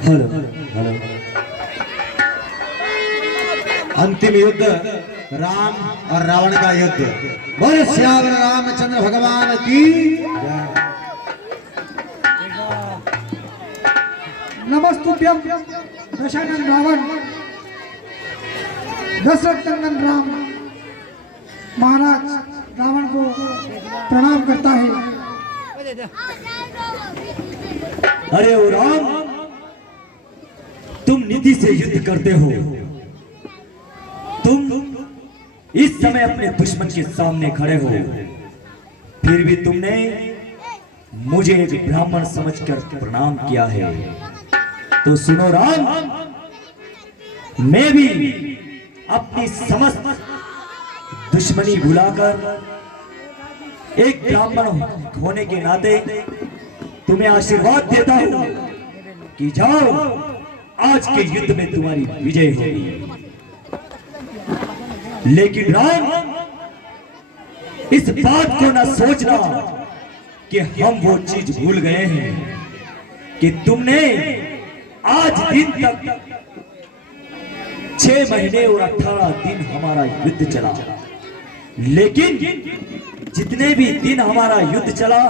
Hello hello. अंतिम युद्ध राम और रावण का युद्ध। बोले श्यावर रामचंद्र भगवान की जय। नमस्तुभ्यं दशानन रावण। दशरथ नंदन राम महाराज रावण को प्रणाम करता है। अरे ओ राम, तुम निधि से युद्ध करते हो। तुम इस समय अपने दुश्मन के सामने खड़े हो, फिर भी तुमने मुझे एक ब्राह्मण समझकर प्रणाम किया है। तो सुनो राम, मैं भी अपनी समस्त दुश्मनी भुलाकर एक ब्राह्मण होने के नाते तुम्हें आशीर्वाद देता हूं कि जाओ, आज के युद्ध में तुम्हारी विजय होगी। लेकिन राम, इस बात को न सोचना कि हम वो चीज भूल गए हैं कि तुमने आज दिन तक 6 महीने और 18 दिन हमारा युद्ध चला। लेकिन जितने भी दिन हमारा युद्ध चला,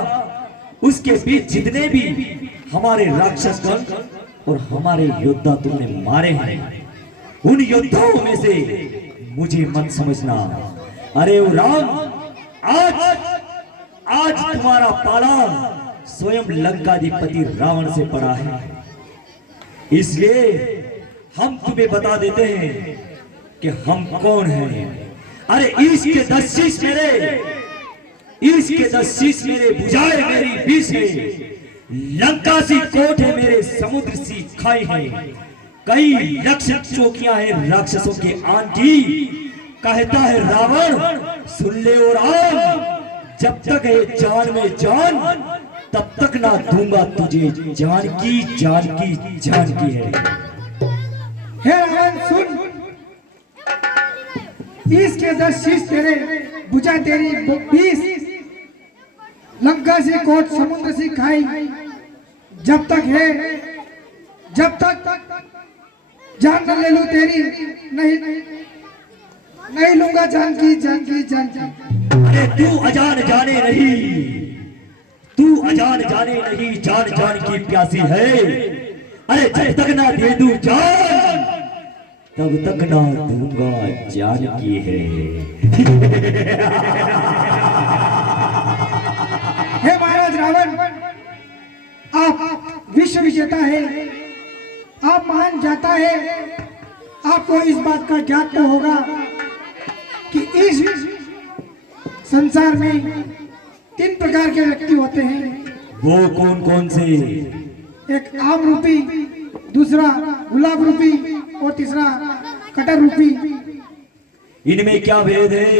उसके बीच जितने भी हमारे राक्षसगण और हमारे योद्धा तुमने मारे हैं, उन योद्धाओं में से मुझे मत समझना। अरे ओ राम, आज तुम्हारा पाला स्वयं लंकाधिपति रावण से पड़ा है। इसलिए हम तुम्हें बता देते हैं कि हम कौन हैं। अरे ईश के 10 शीश मेरे, ईश के 10 शीश मेरे, भुजाएं मेरी 20 है। लंका सी कोट है मेरे, समुद्र सी खाई है। कई लक्ष चौकियां हैं राक्षसों के आन की। कहता है रावण, सुन ले ओ राम, जब तक है जान में जान, तब तक ना दूंगा तुझे जान की जान की है। हे रावण सुन, ईश के 10 शीश तेरे, भुजा तेरी 20, लंका से कोट समुद्र से खाई। जब तक है, जब तक जान न ले लूं तेरी, नहीं लूंगा जान की। अरे तू अजान जाने नहीं, तू अजान जाने नहीं, जान जान की प्यासी है। अरे जब तक ना दे दूं जान, तब तक ना दूंगा जान की है। हे महाराज रावण, आप विश्व विजेता है, आप महान जाता है। आपको इस बात का ज्ञात तो होगा कि इस संसार में 3 प्रकार के व्यक्ति होते हैं। वो कौन कौन से? एक आम रूपी, दूसरा गुलाब रूपी और तीसरा कटर रूपी। इनमें क्या भेद है?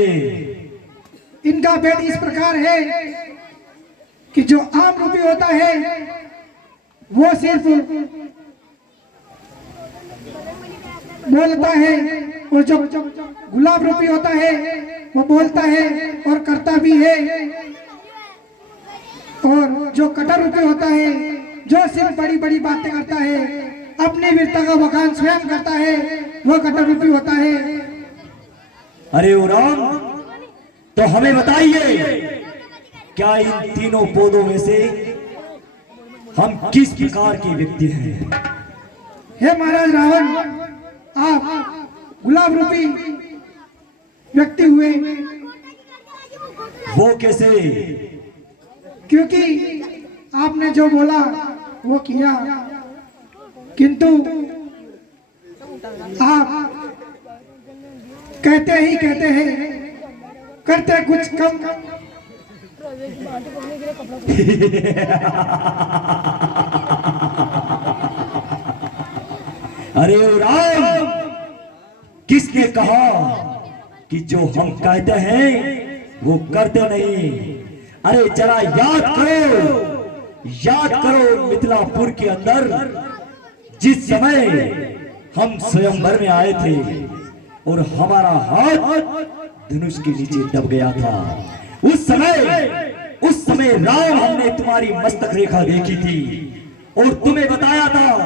इनका भेद इस प्रकार है कि जो आम रूपी होता है वो सिर्फ बोलता है, और जो गुलाब रूपी होता है वो बोलता है और करता भी है। और जो कटर रूपी होता है, जो सिर्फ बड़ी बड़ी बातें करता है, अपनी वीरता का बखान स्वयं करता है, वो कटर रूपी होता है। अरे ओ राम, तो हमें बताइए, क्या इन तीनों पौधों में से हम किस प्रकार के व्यक्ति हैं? हे महाराज रावण, आप गुलाब रूपी व्यक्ति हुए। वो कैसे? क्योंकि आपने जो बोला वो किया, किंतु आप कहते ही कहते हैं, करते कुछ कम। अरे ओ राम, किसने कहा कि जो हम कहते हैं वो करते नहीं? अरे जरा याद करो मिथिलापुर के अंदर जिस समय हम स्वयंवर में आए थे और हमारा हाथ धनुष के नीचे दब गया था। उस समय राम, हमने तुम्हारी मस्तक रेखा देखी थी और तुम्हें बताया था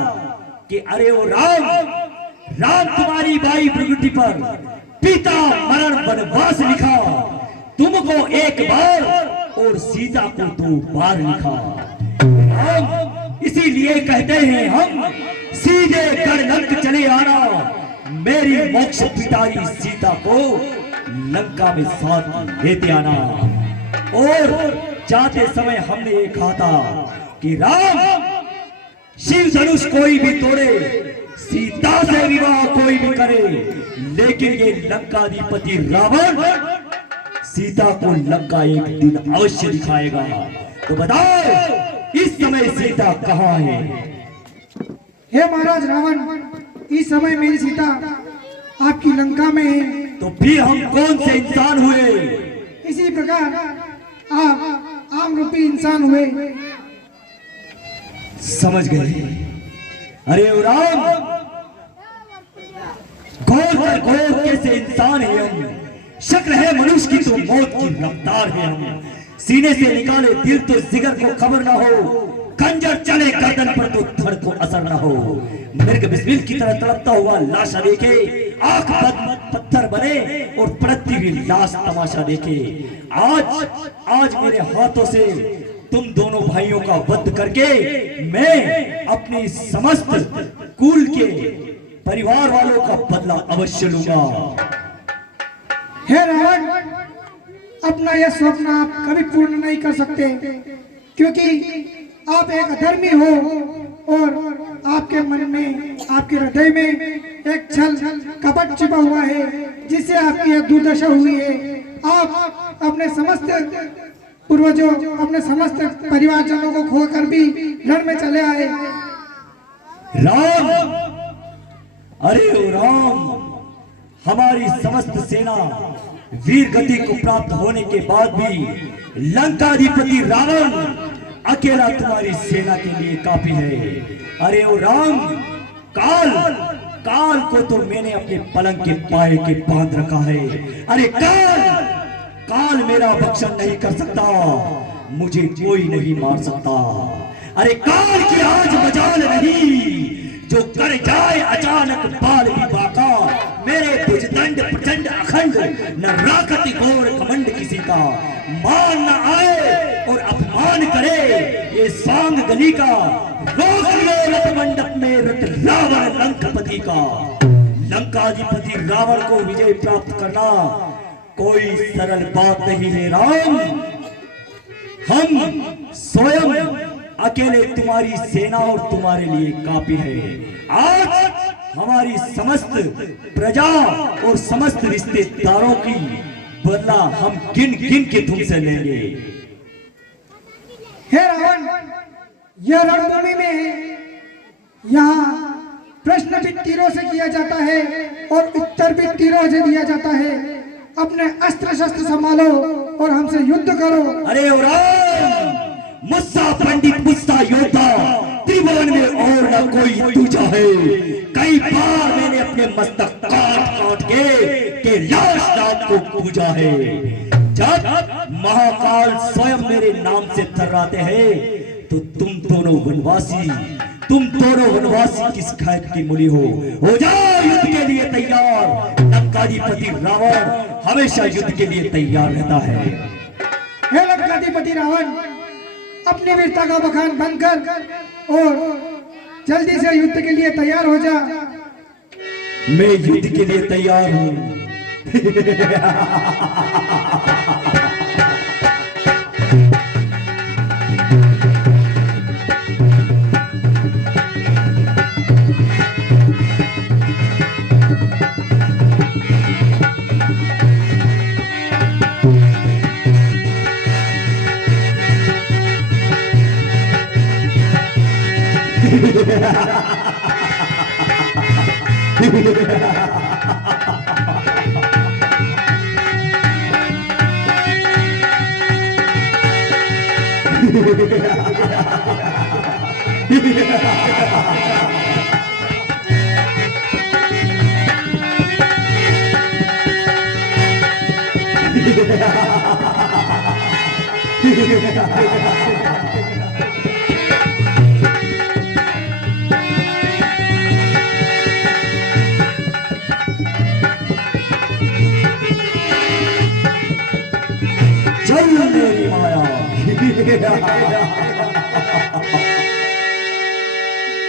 कि अरे ओ राम, राम तुम्हारी बाई प्रकृति पर पिता मरण वनवास लिखा, तुमको एक बार और सीता को 2 बार लिखा। हम इसीलिए कहते हैं हम सीधे गढ़ चले आना, मेरी मोक्ष पितारी सीता को लंका में साथ लेते आना। और जाते समय हमने ये कहा था कि राम शिव धनुष कोई भी तोड़े, सीता से विवाह कोई भी करे, लेकिन ये लंकाधिपति रावण सीता को लंका एक दिन अवश्य दिखाएगा। तो बताओ इस समय सीता कहाँ है? हे महाराज रावण, इस समय मेरी सीता आपकी लंका में है। तो फिर हम कौन से इंसान हुए? इसी प्रकार आप आम रूपी इंसान हुए। समझ गए? अरे ओ राम, घोर कैसे इंसान है हम, शक्ल है मनुष्य की तो मौत की रफ्तार है हम। सीने से निकाले दिल तो जिगर को खबर ना हो, खंजर चले गर्दन पर तो धड़ को असर ना हो। मृग बिस्मिल की तरह तड़पता हुआ लाशा देखे, आंख पत्थर बने और पड़ती हुई लाश तमाशा देखे। आज मेरे हाथों से तुम दोनों भाइयों का वध करके मैं अपनी समस्त कुल के परिवार वालों का बदला अवश्य लूंगा। हे रावण, अपना यह स्वप्न आप कभी पूर्ण नहीं कर सकते, क्योंकि आप एक अधर्मी हो और आपके मन में, आपके हृदय में एक छल कपट छिपा हुआ है, जिससे आपकी यह दुर्दशा हुई है। आप अपने समस्त पूर्वजों, अपने समस्त परिवारजनों को खोकर भी रण में चले आए। राम, अरे ओ राम, हमारी समस्त सेना वीर गति को प्राप्त होने के बाद भी लंकाधिपति रावण अकेला तुम्हारी सेना के लिए काफी है। अरे ओ राम, काल को तो मैंने अपने पलंग के पाए के बांध रखा है। अरे काल मेरा भक्षण नहीं कर सकता, मुझे कोई नहीं मार सकता। अरे काल की आज मजाल नहीं, जो कर जाए अचानक बाल भी बाका। मेरे भुजदंड प्रचंड अखंड, न राकति घोर घमंड किसी का। मान न आए और अपमान करे ये सांग गली का, रोक लो रथ मंडप में रथ रावण लंकापति का। लंकाधिपति रावण को विजय प्राप्त करना कोई सरल बात नहीं है राम। हम स्वयं अकेले तुम्हारी सेना और तुम्हारे लिए काफी है। आज हमारी समस्त प्रजा और समस्त रिश्तेदारों की बदला हम गिन गिन के तुमसे लेंगे। हे रावण, यह रणभूमि में यहाँ प्रश्न भी तीरों से किया जाता है और उत्तर भी तीरों से दिया जाता है। अपने अस्त्र शस्त्र संभालो और हमसे युद्ध करो। अरे ओ राम, मुस्सा पंडित मुस्सा योद्धा, त्रिभुवन में और न कोई दूजा है। कई बार मैंने अपने मस्तक काट के लाश नाम को पूजा है। जब महाकाल स्वयं मेरे नाम से थर्राते हैं, तो तुम दोनों वनवासी किस खैर की मूली हो जाओ युद्ध के लिए तैयार। लंकाधिपति रावण हमेशा युद्ध के लिए तैयार रहता है। हे लंकाधिपति रावण, अपनी वीरता का बखान बंद कर और जल्दी से युद्ध के लिए तैयार हो जा। मैं युद्ध के लिए तैयार हूं।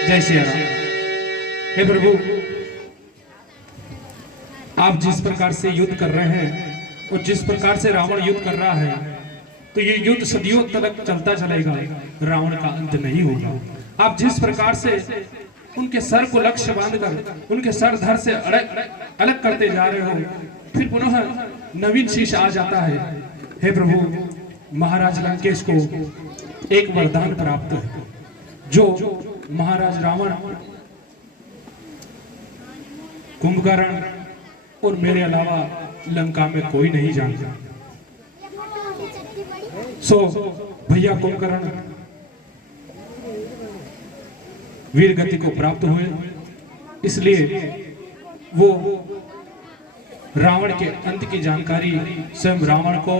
जय श्री राम। हे प्रभु, आप जिस प्रकार से युद्ध कर रहे हैं और जिस प्रकार से रावण युद्ध कर रहा है, तो ये युद्ध सदियों तक चलता चलेगा, रावण का अंत नहीं होगा। आप जिस प्रकार से उनके सर को लक्ष्य बांधकर उनके सर धड़ से अलग करते जा रहे हो, फिर पुनः नवीन शीश आ जाता है। हे प्रभु, महाराज लंकेश को एक वरदान प्राप्त है जो महाराज रावण, कुंभकर्ण और मेरे अलावा लंका में कोई नहीं जानता। सो भैया कुंभकर्ण वीर गति को प्राप्त हुए, इसलिए वो रावण के अंत की जानकारी स्वयं रावण को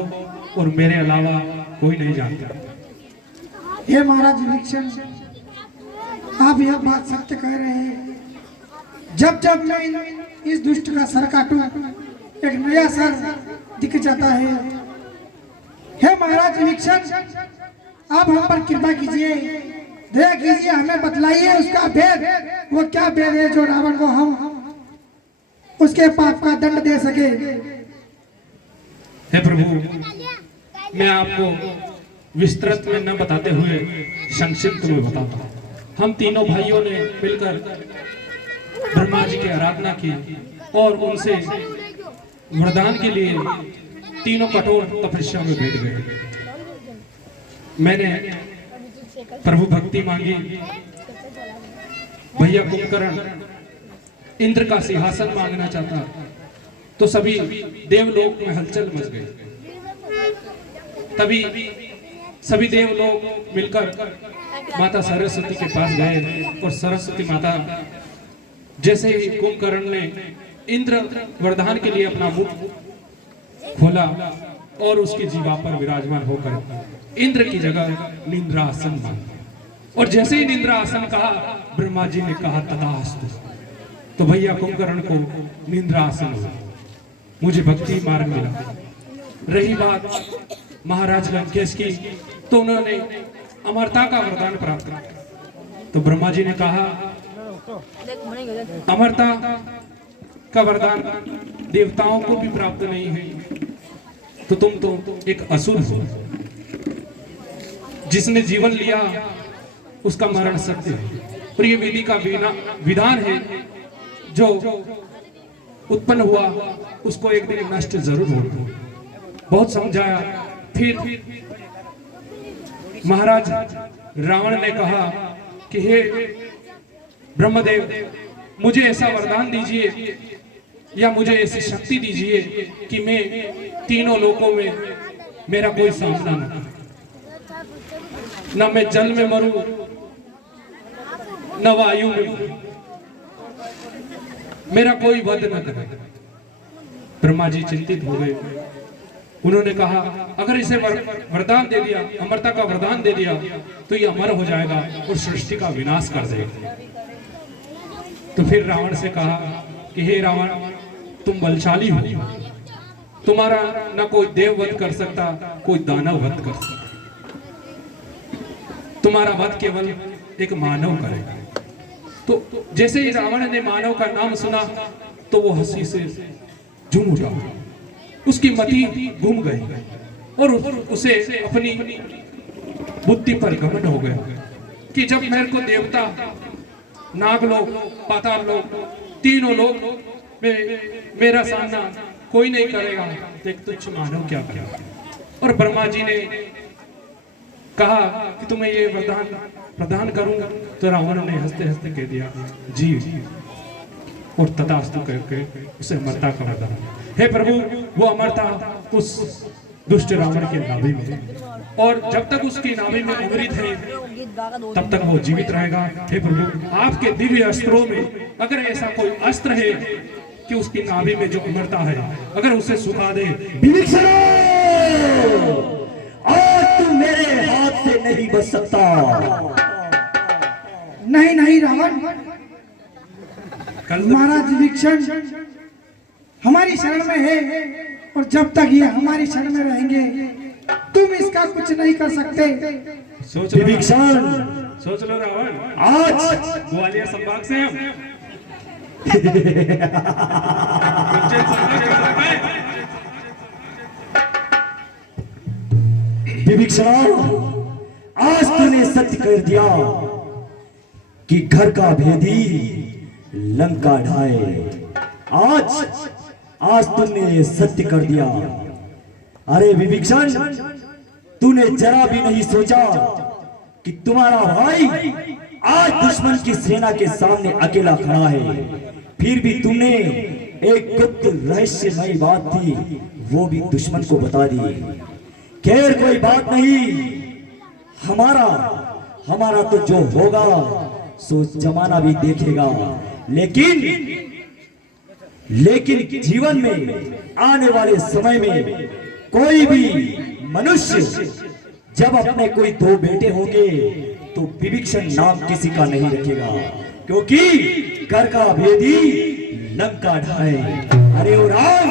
और मेरे अलावा कोई नहीं जानता। हे महाराज विभीषण, आप यह बात सत्य कह रहे हैं। जब जब मैं इस दुष्ट का सर काटूं, एक नया सर दिख जाता है। हे महाराज विभीषण, आप हम पर कृपा कीजिए, दया कीजिए, हमें बतलाइए उसका भेद। वो क्या भेद है जो रावण को हम उसके पाप का दंड दे सके। हे प्रभु, मैं आपको विस्तृत में न बताते हुए संक्षिप्त में बताता हूँ। हम तीनों भाइयों ने मिलकर ब्रह्मा जी की आराधना की और उनसे वरदान के लिए तीनों कठोर तपस्या में बैठ गए। मैंने प्रभु भक्ति मांगी। भैया कुंभकर्ण इंद्र का सिंहासन मांगना चाहता, तो सभी देवलोक में हलचल मच गई। तभी सभी देवलोक मिलकर माता सरस्वती के पास गए और सरस्वती माता जैसे ही कुंभकर्ण ने इंद्र वरदान के लिए अपना मुख खोला और उसकी जीवा पर विराजमान होकर इंद्र की जगह निंद्रासन मांगा। और जैसे ही निंद्रासन कहा, ब्रह्मा जी ने कहा तथास्तु। तो भैया कुंभकर्ण को निंद्रासन हुआ, मुझे भक्ति मार्ग मिला। रही बात महाराज लंकेश की, तो उन्होंने अमरता का वरदान प्राप्त किया। तो ब्रह्मा जी ने कहा, अमरता का वरदान देवताओं को भी प्राप्त नहीं है, तो तुम तो एक असुर हो। जिसने जीवन लिया उसका मरण सत्य है, और ये विधि का विधान है, जो उत्पन्न हुआ उसको एक दिन नष्ट जरूर होगा। बहुत समझाया। फिर महाराज रावण ने कहा कि हे ब्रह्मदेव, मुझे ऐसा वरदान दीजिए या मुझे ऐसी शक्ति दीजिए कि मैं तीनों लोकों में मेरा कोई सामना न करे, न मैं जल में मरूं, न वायु में मरूं, मेरा कोई वध न करे। ब्रह्मा जी चिंतित हो गए। उन्होंने कहा, अगर इसे वरदान दे दिया, अमरता का वरदान दे दिया, तो ये अमर हो जाएगा और सृष्टि का विनाश कर देगा। तो फिर रावण से कहा कि हे रावण, तुम बलशाली हो, तुम्हारा न कोई देव वध कर सकता, कोई दानव वध कर सकता, तुम्हारा वध केवल एक मानव करेगा। तो जैसे ही रावण ने मानव का नाम सुना, तो वो हंसी से झूम उठा, उसकी मति घूम गई और उसे अपनी बुद्धि पर घमंड हो गया कि जब मेरे को देवता, नागलोक, पाताल लोक, तीनों लोक में मेरा सामना कोई नहीं करेगा, तो एक तुच्छ मानव क्या करेगा। और ब्रह्मा जी ने कहा कि तुम्हें ये वरदान प्रदान करूं, तो रावण ने हंसते हंसते कह दिया जी, और तथास्तु करके उसे अमरता का वरदान। हे प्रभु, वो अमरता उस दुष्ट रावण के नाभि में है, और जब तक उसकी नाभि में अमृत है तब तक वो जीवित रहेगा। हे प्रभु, आपके दिव्य अस्त्रों में अगर ऐसा कोई अस्त्र है कि उसकी नाभि में जो अमरता है, अगर उसे सुखा दे, विभीषण, आज तू मेरे हाथ से नहीं बच सकता। नहीं नहीं रावण, महाराज विभीषण हमारी शरण में है, और जब तक ये हमारी शरण में रहेंगे तुम इसका कुछ नहीं कर सकते। विभीषण, सोच लो रावण, आज ग्वालियर संभाग से हम उज्जैन संभाग से आ गए। विभीषण, आज तूने सत्य कर दिया कि घर का भेदी लंका ढाए। आज तुमने सत्य कर दिया। अरे विभीषण, तूने जरा भी नहीं सोचा कि तुम्हारा भाई आज दुश्मन की सेना के सामने अकेला खड़ा है, फिर भी तुमने एक गुप्त रहस्यमयी बात थी वो भी दुश्मन को बता दी। खैर कोई बात नहीं, हमारा तो जो होगा सो जमाना भी देखेगा, लेकिन जीवन में आने वाले समय में कोई भी मनुष्य जब अपने कोई दो बेटे होंगे तो विभीषण नाम किसी का नहीं रखेगा, क्योंकि घर का भेदी लंका ढाए। अरे ओ राम,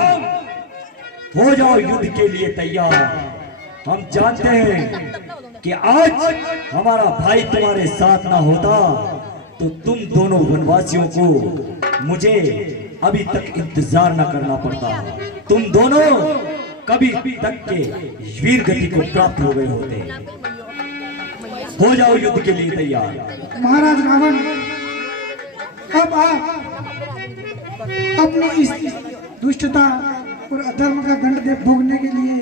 हो जाओ युद्ध के लिए तैयार। हम जानते हैं कि आज हमारा भाई तुम्हारे साथ ना होता तो तुम दोनों वनवासियों को मुझे अभी तक इंतजार न करना पड़ता, तुम दोनों कभी तक के वीर गति को प्राप्त हो गए होते। हो जाओ युद्ध के लिए तैयार। महाराज रावण, अब आप अपनी इस दुष्टता और अधर्म का दंड भोगने के लिए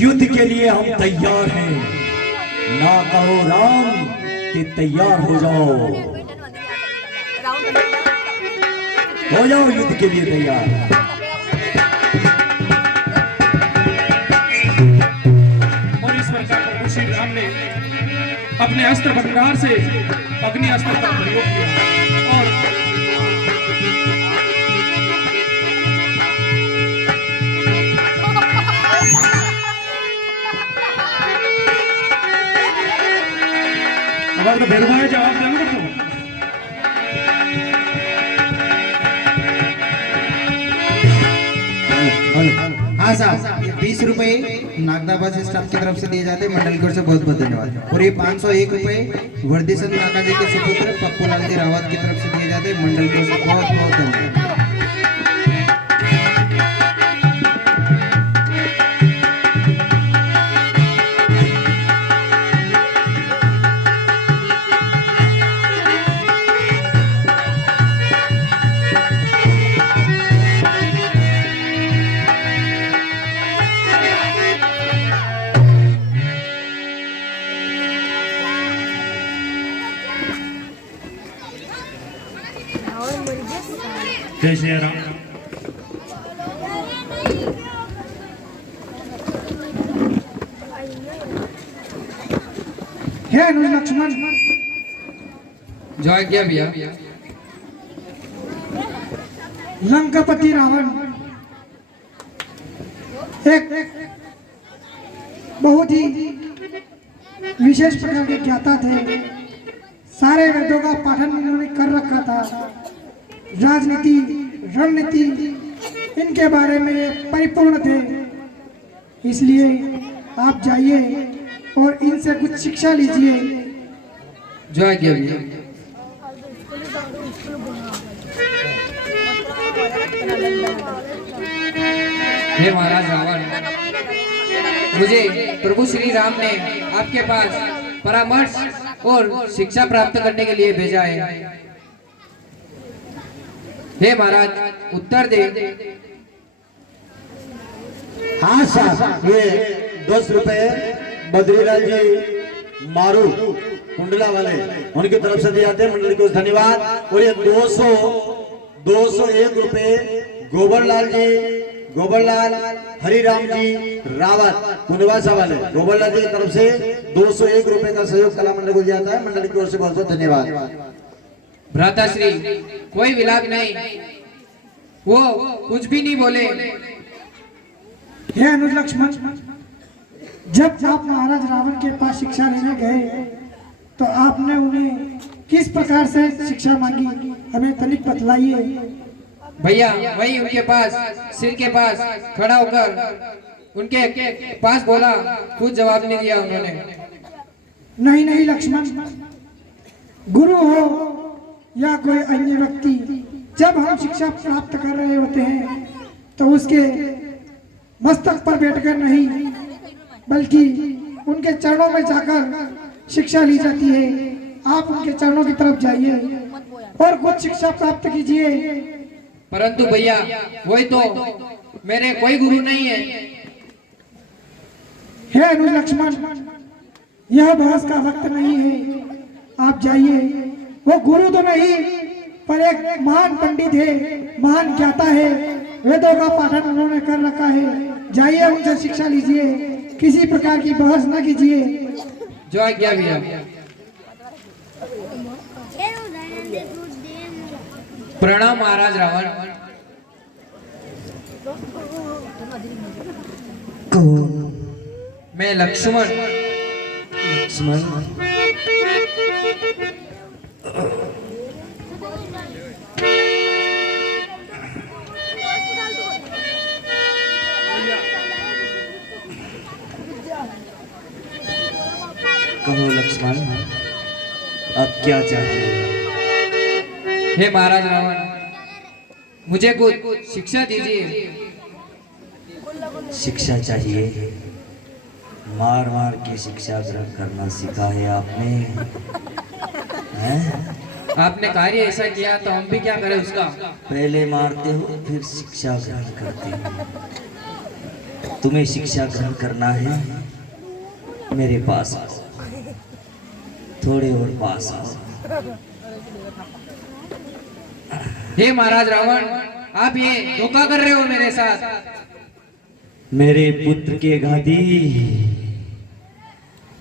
युद्ध के लिए हम तैयार हैं। ना कहो राम कि तैयार हो जाओ युद्ध के लिए तैयार। और इस प्रकार प्रभु श्री राम ने अपने अस्त्र भंडार से अग्नि अस्त्र का प्रयोग किया और तो भेदभाव जवाब देंगे तुम। हाँ साहब, ये 20 रुपए नागदा बस स्टाफ की तरफ से दिए जाते हैं, मंडल की ओर से बहुत बहुत धन्यवाद। और ये 501 रुपए वर्दी संत नाका जी के सुपुत्र पप्पू लाल जी रावत की तरफ से दिए जाते हैं, मंडल की ओर से बहुत बहुत धन्यवाद। जय श्री राम। हे अनुज लक्ष्मण, जय क्या भैया। लंकापति रावण एक बहुत ही विशेष प्रकार के ज्ञाता थे। सारे वेदों का पाठन इन्होंने कर रखा था। राजनीति, रणनीति, इनके बारे में ये परिपूर्ण थे। इसलिए आप जाइए और इनसे कुछ शिक्षा लीजिए। जय क्या भैया। हे महाराज रावण, मुझे प्रभु श्री राम ने आपके पास परामर्श और शिक्षा प्राप्त करने के लिए भेजा है। हे महाराज, उत्तर दे। हाँ साहब, ये 10 रुपए बद्रीलाल जी मारू कुंडला वाले उनकी तरफ से दिए जाते हैं, मंडली को धन्यवाद। और ये 201 रुपए गोबरलाल हरिराम जी रावत कुंडवासा वाले गोबरलाल जी की तरफ से 201 रुपए का सहयोग कला मंडल को दिया जाता है, मंडली की ओर से बहुत बहुत धन्यवाद। भ्राताश्री, कोई विलाप नहीं, वो कुछ भी नहीं बोले। हे अनुज लक्ष्मण, जब आप महाराज रावण के पास शिक्षा लेने गए तो आपने उन्हें किस प्रकार से शिक्षा मांगी, हमें तनिक बतलाइए। भैया, वही उनके पास सिर के पास खड़ा होकर उनके पास बोला, कुछ जवाब नहीं दिया उन्होंने। नहीं नहीं लक्ष्मण, गुरु हो या कोई अन्य व्यक्ति, जब हम शिक्षा प्राप्त कर रहे होते हैं तो उसके मस्तक पर बैठकर नहीं बल्कि उनके चरणों में जाकर शिक्षा ली जाती है। आप उनके चरणों की तरफ जाइए और कुछ शिक्षा प्राप्त कीजिए। परंतु भैया वही तो मेरे कोई गुरु नहीं है। हे अनुज लक्ष्मण, यह बहस का वक्त नहीं है, आप जाइए। वो गुरु तो नहीं पर एक महान पंडित है, महान ज्ञाता है, वेदों का पाठन उन्होंने कर रखा है। जाइए उनसे शिक्षा लीजिए, किसी प्रकार की बहस न कीजिए। जो आज्ञा भैया। प्रणाम महाराज रावण। कौन? मैं लक्ष्मण। लक्ष्मण? कहो लक्ष्मण, अब क्या चाहिए? हे महाराज रावण, मुझे कुछ शिक्षा दीजिए। शिक्षा चाहिए? मार मार के शिक्षा ग्रहण करना सीखा है आपने, हैं? आपने कार्य ऐसा किया तो हम भी क्या करें उसका। पहले मारते हो फिर शिक्षा ग्रहण करते हो। तुम्हें शिक्षा ग्रहण करना है, मेरे पास आओ, थोड़े और पास आओ। हे महाराज रावण, आप ये धोखा कर रहे हो मेरे साथ। मेरे पुत्र के घाती,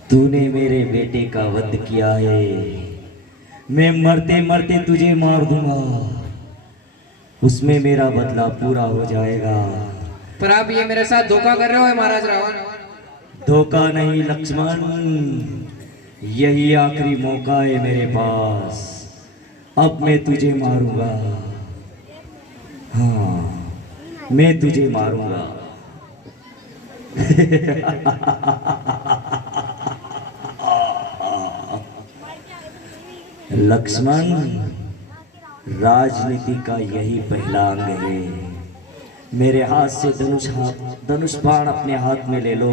तूने मेरे बेटे का वध किया है। मैं मरते मरते तुझे मार दूंगा, उसमें मेरा बदला पूरा हो जाएगा। पर आप ये मेरे साथ धोखा कर रहे हो महाराज रावण। धोखा नहीं लक्ष्मण, यही आखिरी मौका है मेरे पास। अब मैं तुझे मारूंगा, हाँ मैं तुझे मारूंगा। लक्ष्मण, राजनीति का यही पहला अंग है। मेरे हाथ से धनुष बाण अपने हाथ में ले लो।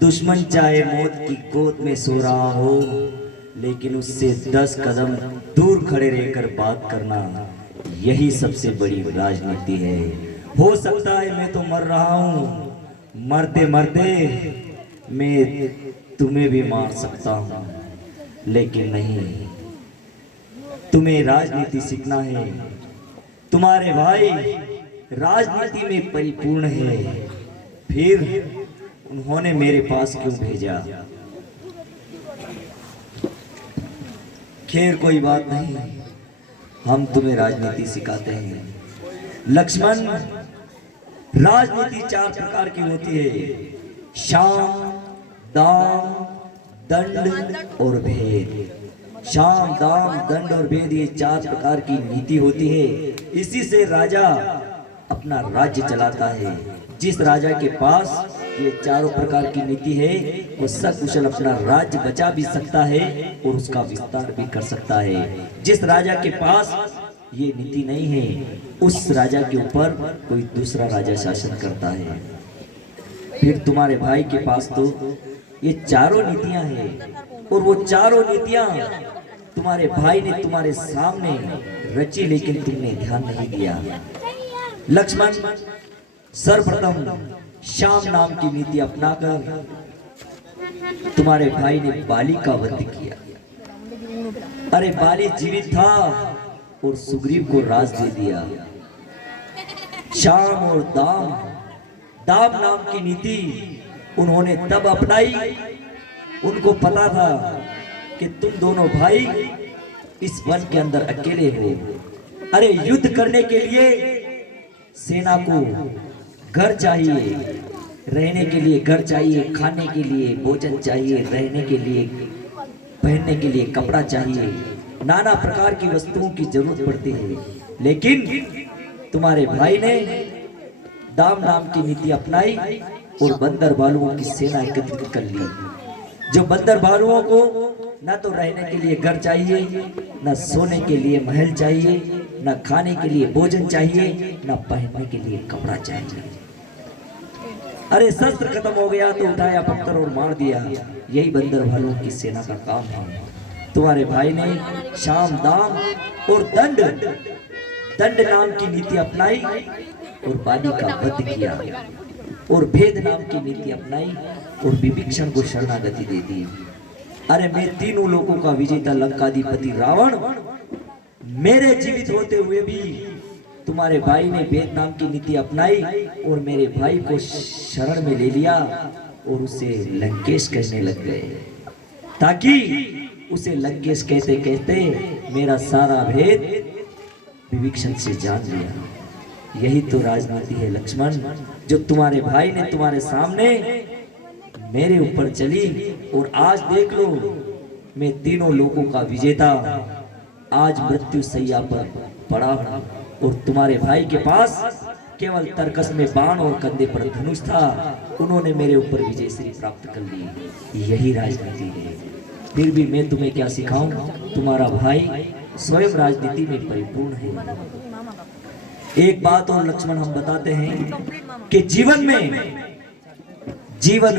दुश्मन चाहे मौत की गोद में सो रहा हो, लेकिन उससे 10 कदम दूर खड़े रहकर बात करना, यही सबसे बड़ी राजनीति है। हो सकता है मैं तो मर रहा हूँ, मरते मरते मैं तुम्हें भी मार सकता हूँ, लेकिन नहीं, तुम्हें राजनीति सीखना है। तुम्हारे भाई राजनीति में परिपूर्ण है, फिर उन्होंने मेरे पास क्यों भेजा? खैर कोई बात नहीं, हम तुम्हें राजनीति सिखाते हैं। लक्ष्मण, राजनीति 4 प्रकार की होती है: शाम, दाम, दंड और भेद। शाम, दाम, दंड और भेद, ये 4 प्रकार की नीति होती है। इसी से राजा अपना राज्य चलाता है। जिस राजा के पास ये चारों प्रकार की नीति है, वो सकुशल अपना राज्य बचा भी सकता है और उसका विस्तार भी कर सकता है। जिस राजा के पास ये नीति नहीं है, उस राजा के ऊपर कोई दूसरा राजा शासन करता है। फिर तुम्हारे भाई के पास तो ये चारों नीतियां हैं, और वो चारों नीतियां तुम्हारे भाई ने तुम्हारे सामने रची, लेकिन तुमने ध्यान नहीं दिया। लक्ष्मण, सर्वप्रथम शाम नाम की नीति अपनाकर तुम्हारे भाई ने बाली का वध किया। अरे बाली जीवित था और सुग्रीव को राज दे दिया। शाम और दाम नाम की नीति उन्होंने तब अपनाई, उनको पता था कि तुम दोनों भाई इस वन के अंदर अकेले हो। अरे युद्ध करने के लिए सेना को घर चाहिए, रहने के लिए घर चाहिए, खाने के लिए भोजन चाहिए, रहने के लिए, पहनने के लिए कपड़ा चाहिए, नाना प्रकार की वस्तुओं की जरूरत पड़ती है। लेकिन तुम्हारे भाई ने दाम नाम की नीति अपनाई और बंदर बालुओं की सेना एकत्रित कर ली। जो बंदर भालुओं को ना तो रहने के लिए घर चाहिए, ना सोने के लिए महल चाहिए, ना खाने के लिए भोजन चाहिए, ना पहनने के लिए कपड़ा चाहिए। अरे शस्त्र खत्म हो गया तो उठाया पत्थर और मार दिया। यही बंदर भालुओं की सेना का काम है। तुम्हारे भाई ने शाम दाम और दंड नाम की नीति अपनाई और बाली का वध किया, और भेद नाम की नीति अपनाई और विभीषण को शरणागति दे दी। अरे मैं तीनों लोगों का विजेता लंकाधिपति रावण, मेरे जीवित होते हुए भी तुम्हारे भाई ने भेद नाम की नीति अपनाई और मेरे भाई को शरण में ले लिया और उसे लंकेश कहने लग गए, ताकि उसे लंकेश कहते कहते मेरा सारा भेद विभीषण से जान लिया। यही तो राजनीति है लक्ष्मण, जो तुम्हारे भाई ने तुम्हारे सामने मेरे ऊपर चली। और आज देख लो, मैं तीनों लोगों का विजेता आज मृत्यु सैया पर पड़ा हूं, और तुम्हारे भाई के पास केवल तर्कस में बाण और कंधे पर धनुष था। उन्होंने मेरे ऊपर विजय श्री प्राप्त कर ली। यही राजनीति है। फिर भी मैं तुम्हें क्या सिखाऊं, तुम्हारा भाई स्वयं राजनीति में परिपूर्ण है। एक बात और लक्ष्मण हम बताते हैं कि जीवन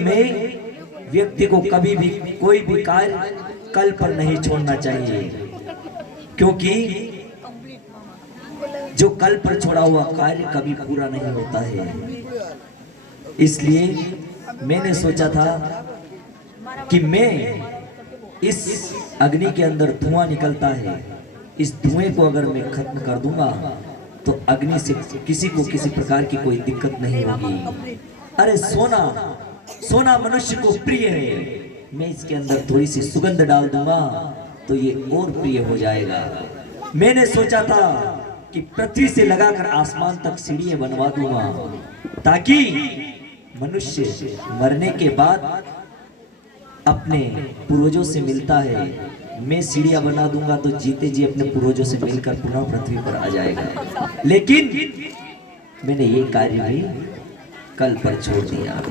में व्यक्ति को कभी भी कोई भी कार्य कल पर नहीं छोड़ना चाहिए, क्योंकि जो कल पर छोड़ा हुआ कार्य कभी पूरा नहीं होता है। इसलिए मैंने सोचा था कि मैं इस अग्नि के अंदर धुआं निकलता है, इस धुएं को अगर मैं खत्म कर दूंगा तो अग्नि से किसी को किसी प्रकार की कोई दिक्कत नहीं होगी। अरे सोना मनुष्य को प्रिय है, मैं इसके अंदर थोड़ी सी सुगंध डाल दूंगा तो ये और प्रिय हो जाएगा। मैंने सोचा था कि पृथ्वी से लगाकर आसमान तक सीढ़ियां बनवा दूंगा, ताकि मनुष्य मरने के बाद अपने पूर्वजों से मिलता है। मैं सीढ़ियां बना दूंगा तो जीते जी अपने पूर्वजों से मिलकर पुनः पृथ्वी पर आ जाएगा। लेकिन मैंने ये कार्य भी कल पर छोड़ दिया।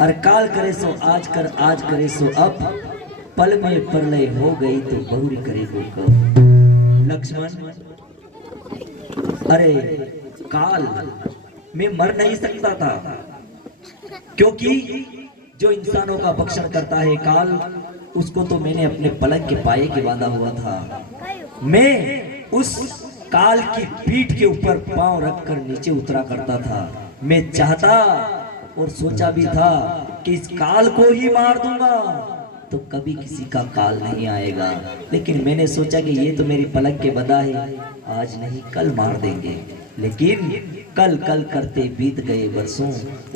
और काल करे सो आज कर, आज करे सो अब, पल में प्रलय हो गई तो बहुरी करेगो कब। लक्ष्मण, अरे काल में मर नहीं सकता था, क्योंकि जो इंसानों का भक्षण करता है काल, उसको तो मैंने अपने पलंग के पाये के बांधा हुआ था। मैं उस काल की पीठ के ऊपर पांव रखकर नीचे उतरा करता था। मैं चाहता और सोचा भी था कि इस काल को ही मार दूंगा तो कभी किसी का काल नहीं आएगा, लेकिन मैंने सोचा कि ये तो मेरी पलंग के बंधा है, आज नहीं कल मार देंगे। लेकिन कल करते बीत गए वर्षों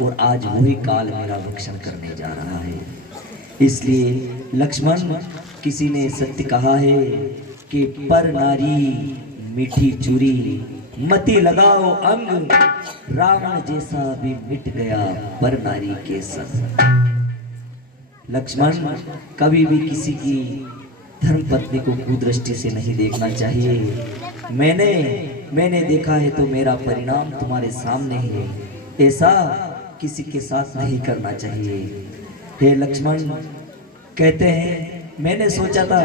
और आज वही काल मेरा भक्षण करने जा रहा है। इसलिए लक्ष्मण, किसी ने सत्य कहा है कि पर नारी मीठी चूरी, मति लगाओ अंग, रावण जैसा भी मिट गया पर नारी के संग। लक्ष्मण, कभी भी किसी की धर्म पत्नी को कुदृष्टि से नहीं देखना चाहिए। मैंने देखा है तो मेरा परिणाम तुम्हारे सामने है। ऐसा किसी के साथ नहीं करना चाहिए। हे लक्ष्मण, कहते हैं मैंने सोचा था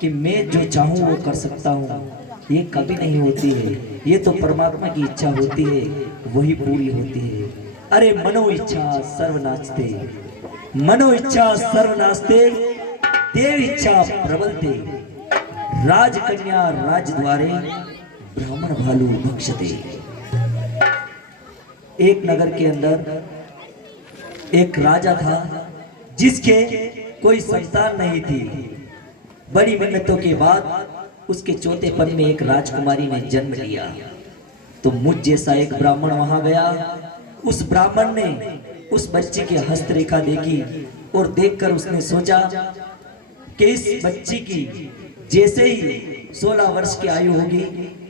कि मैं जो चाहूँ वो कर सकता हूँ, ये कभी नहीं होती है। ये तो परमात्मा की इच्छा होती है, वही पूरी होती है। अरे मनो इच्छा सर्वनास्ते, मनो इच्छा सर्वनास्ते, देव इच्छा प्रबलते, राजकन्या राजद्वारे, ब्राह्मण भालू भक्षते। एक नगर के अंदर एक राजा था जिसके कोई संतान नहीं थी। बड़ी मिन्नतों के बाद उसके चौथेपन में एक राजकुमारी ने जन्म लिया। तो मुझ जैसा एक ब्राह्मण वहां गया। उस ब्राह्मण ने उस बच्चे की हस्तरेखा देखी और देखकर उसने सोचा कि इस बच्ची की जैसे ही 16 वर्ष की आयु होगी,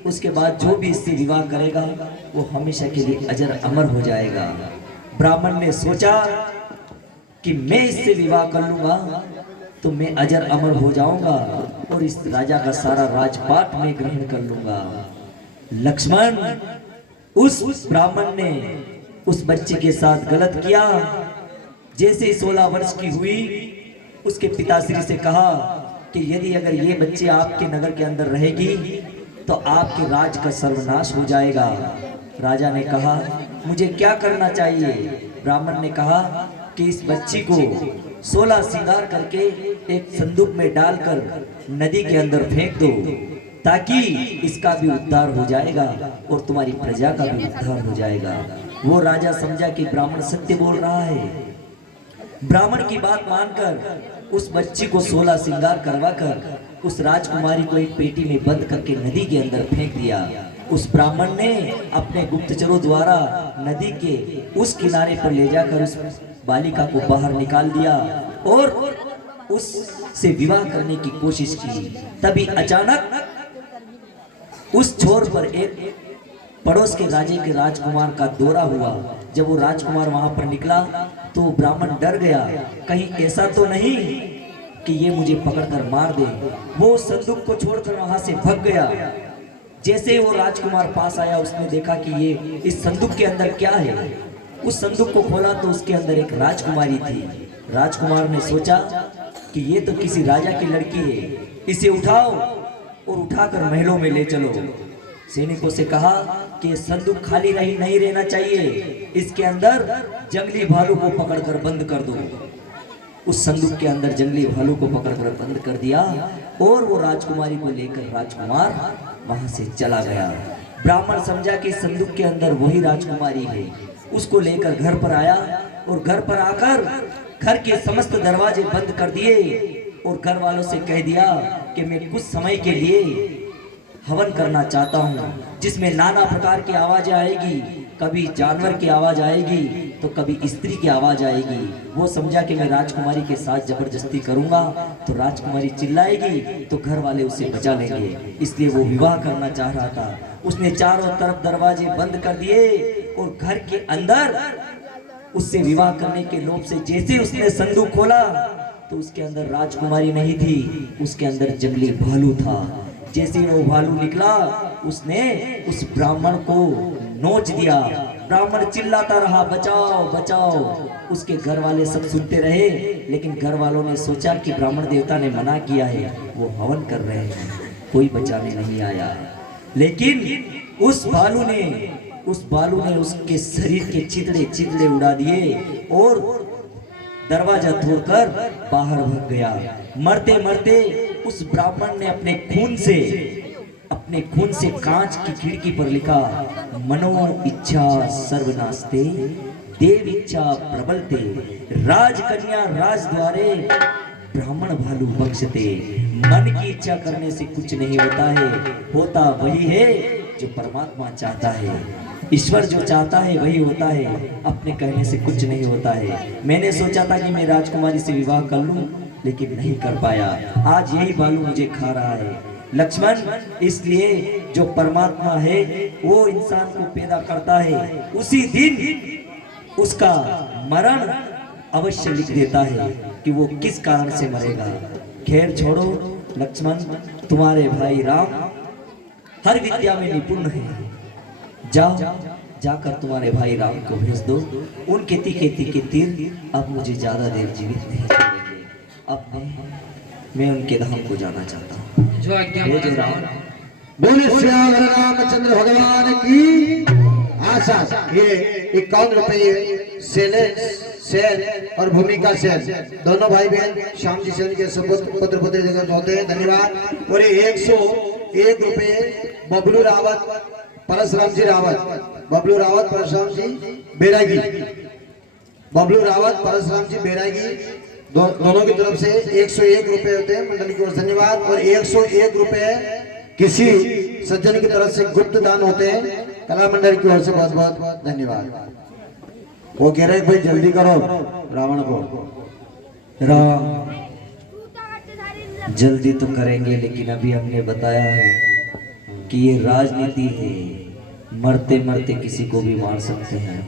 उसके बाद जो भी इससे विवाह करेगा वो हमेशा के लिए अजर अमर हो जाएगा। ब्राह्मण ने सोचा कि मैं इससे विवाह कर लूंगा तो मैं अजर अमर हो जाऊंगा और इस राजा का सारा राजपाट मैं ग्रहण कर लूंगा। लक्ष्मण, उस ब्राह्मण ने उस बच्चे के साथ गलत किया। जैसे ही 16 वर्ष की हुई, उसके पिताश्री से कहा कि यदि अगर ये बच्ची आपके नगर के अंदर रहेगी तो आपके राज का सर्वनाश हो जाएगा। राजा ने कहा मुझे क्या करना चाहिए? ब्राह्मण ने कहा कि इस बच्ची को 16 श्रृंगार करके एक संदूक में डालकर नदी के अंदर फेंक दो, ताकि इसका भी उद्धार हो जाएगा और तुम्हारी प्रजा का भी उद्धार हो जाएगा। वो राजा समझा कि ब्राह्मण सत्य बोल रहा है। ब्राह्मण की बात मानकर उस बच्ची को 16 श्रृंगार करवाकर उस राजकुमारी को एक पेटी में बंद करके नदी के अंदर फेंक दिया। उस ब्राह्मण ने अपने गुप्तचरों द्वारा नदी के उस किनारे पर ले जाकर उस बालिका को बाहर निकाल दिया और उससे विवाह करने की कोशिश की। तभी अचानक उस छोर पर एक पड़ोस के राजे के राजकुमार का दौरा हुआ। जब वो राजकुमार वहां पर निकला तो ब्राह्मण डर गया, कहीं ऐसा तो नहीं कि ये मुझे पकड़कर मार दे। वो संदूक को छोड़कर वहां से भाग गया। जैसे ही वो राजकुमार पास आया, उसने देखा कि ये इस संदूक के अंदर क्या है। उस संदूक को खोला तो उसके अंदर एक राजकुमारी थी। राजकुमार ने सोचा कि ये तो किसी राजा की लड़की है, इसे उठाओ और उठाकर महलों में ले चलो। सैनिकों से कहा कि संदूक खाली नहीं रहना चाहिए, इसके अंदर जंगली भालू को पकड़कर बंद कर दो। उस संदूक के अंदर जंगली भालू को पकड़कर बंद कर दिया और वो राजकुमारी को लेकर राजकुमार वहां से चला गया। ब्राह्मण समझा कि संदूक के अंदर वही राजकुमारी है। उसको लेकर घर पर आया और घर पर आकर घर के समस्त दरवाजे बंद कर दिए और घर वालों से कह दिया कि मैं कुछ समय के लिए हवन करना चाहता हूँ, जिसमें नाना प्रकार की आवाजें आएगी, कभी जानवर की आवाज आएगी तो कभी स्त्री की आवाज आएगी। वो समझा कि मैं राजकुमारी के साथ जबरदस्ती करूंगा तो राजकुमारी चिल्लाएगी तो घर वाले उसे बचा लेंगे, इसलिए वो विवाह करना चाह रहा था। उसने चारों तरफ दरवाजे बंद कर दिए और घर के अंदर उससे विवाह करने के लोभ से जैसे उसने संदूक खोला तो उसके अंदर राजकुमारी नहीं थी, उसके अंदर जंगली भालू था। जैसे वो भालू निकला, उसने उस ब्राह्मण को नोच दिया। ब्राह्मण चिल्लाता रहा, बचाओ बचाओ। उसके घर वाले सब सुनते रहे, लेकिन घर वालों ने सोचा कि ब्राह्मण देवता ने मना किया है, वो हवन कर रहे हैं, कोई बचाने नहीं आया। लेकिन उस भालू ने उसके शरीर के चितड़े उड़ा दिए और दरवाजा तोड़कर बाहर भाग गया। मरते मरते उस ब्राह्मण ने अपने खून से कांच की खिड़की पर लिखा, मनो इच्छा सर्वनास्ते देव इच्छा प्रबलते, राजकन्या राजद्वारे ब्राह्मण भालू बख्शते। मन की इच्छा करने से कुछ नहीं होता है, होता वही है जो परमात्मा चाहता है। ईश्वर जो चाहता है वही होता है, अपने कहने से कुछ नहीं होता है। मैंने सोचा था कि मैं राजकुमारी से विवाह कर लूं, लेकिन नहीं कर पाया। आज यही भालू मुझे खा रहा है। लक्ष्मण, इसलिए जो परमात्मा है वो इंसान को पैदा करता है, उसी दिन उसका मरण अवश्य लिख देता है कि वो किस कारण से मरेगा। खैर छोड़ो लक्ष्मण, तुम्हारे भाई राम हर विद्या में निपुण है। जाओ, जाकर तुम्हारे भाई राम को भेज दो। उनके तीखे तीर अब मुझे ज्यादा देर जीवित नहीं छोड़ेंगे। अब मैं उनके धाम को जाना चाहता हूँ। जो आज्ञा भेजो राम। बोले श्याम रामचंद्र भगवान की आशा। ये 51 रुपये सेल और भूमिका सेल दोनों भाई बहन श्याम जी सेन के पुत्र पुत्री जगह होते हैं, धन्यवाद। और ये 101 रुपये बबलू रावत परशुराम जी रावत, बबलू रावत परशुराम जी बैरागी, बबलू रावत परशुराम जी बैरागी दोनों की तरफ से 101 रुपए होते हैं, मंडली की ओर से धन्यवाद। और 101 रुपए किसी सज्जन की तरफ से गुप्त दान होते हैं, कला मंडल की ओर से बहुत बहुत धन्यवाद। वो कह रहे हैं भाई जल्दी करो रावण को। राम जल्दी तो करेंगे, लेकिन अभी हमने बताया है कि ये राजनीति है, मरते मरते किसी को भी मार सकते हैं।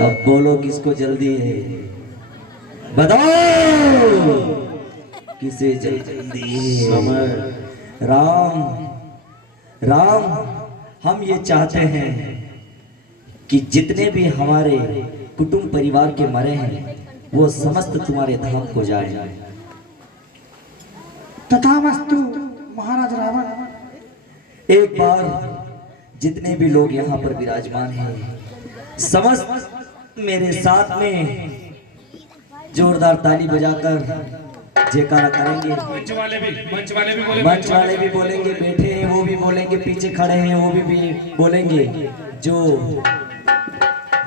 अब बोलो किसको जल्दी है, बताओ किसे जल्दी है। राम हम ये चाहते हैं कि जितने भी हमारे कुटुंब परिवार के मरे हैं वो समस्त तुम्हारे धाम को जाए। तथामस्तु महाराज रावण। एक बार जितने भी लोग यहाँ पर विराजमान हैं, समस्त मेरे साथ में जोरदार ताली बजाकर जयकारा करेंगे। मंच वाले भी बोले, मंच वाले भी बोलेंगे, बैठे हैं वो भी बोलेंगे, पीछे खड़े हैं वो भी बोलेंगे, जो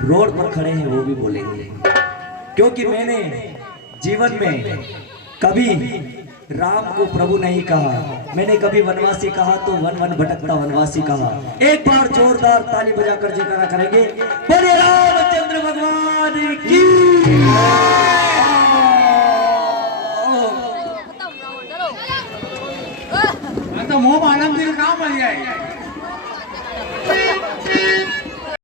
रोड पर खड़े हैं वो भी बोलेंगे। क्योंकि मैंने जीवन में कभी राम को प्रभु नहीं कहा, मैंने कभी वनवासी कहा तो वन वन भटकता वनवासी कहा। एक बार जोरदार ताली बजाकर जयकारा करेंगे, बोले रामचंद्र भगवान की। तो मोह आनंद काम बन जाए।